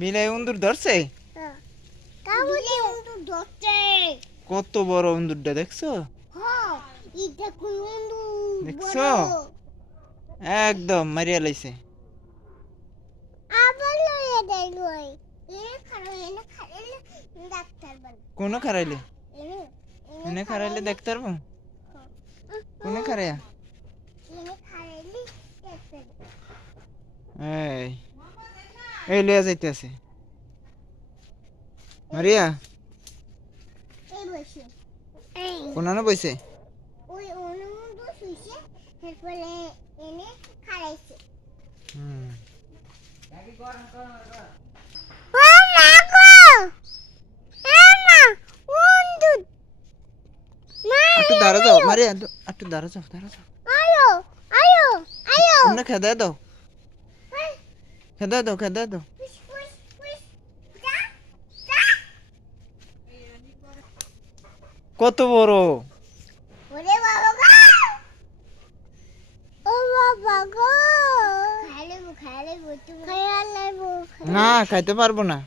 বিলাই উন্দুর ধরছে? কত বড় উন্দুরটা দেখছো? দেখছো? একদম মারিয়া লাইছে। কোন খারাইলে? এনে খারাইলে দেখতে পারবো? কোন খারাইয়া? এই এই লইয়া যাইতেছে মারিয়া। কোনানো বইছে? একটু দাঁড়া যাও মারিয়া, একটু দাঁড়া যাও, দাঁড়া যাও। অন্য খেদা দাও, খেদা দাও, খেদা দাও। কত বড়! না খাইতে পারবো না।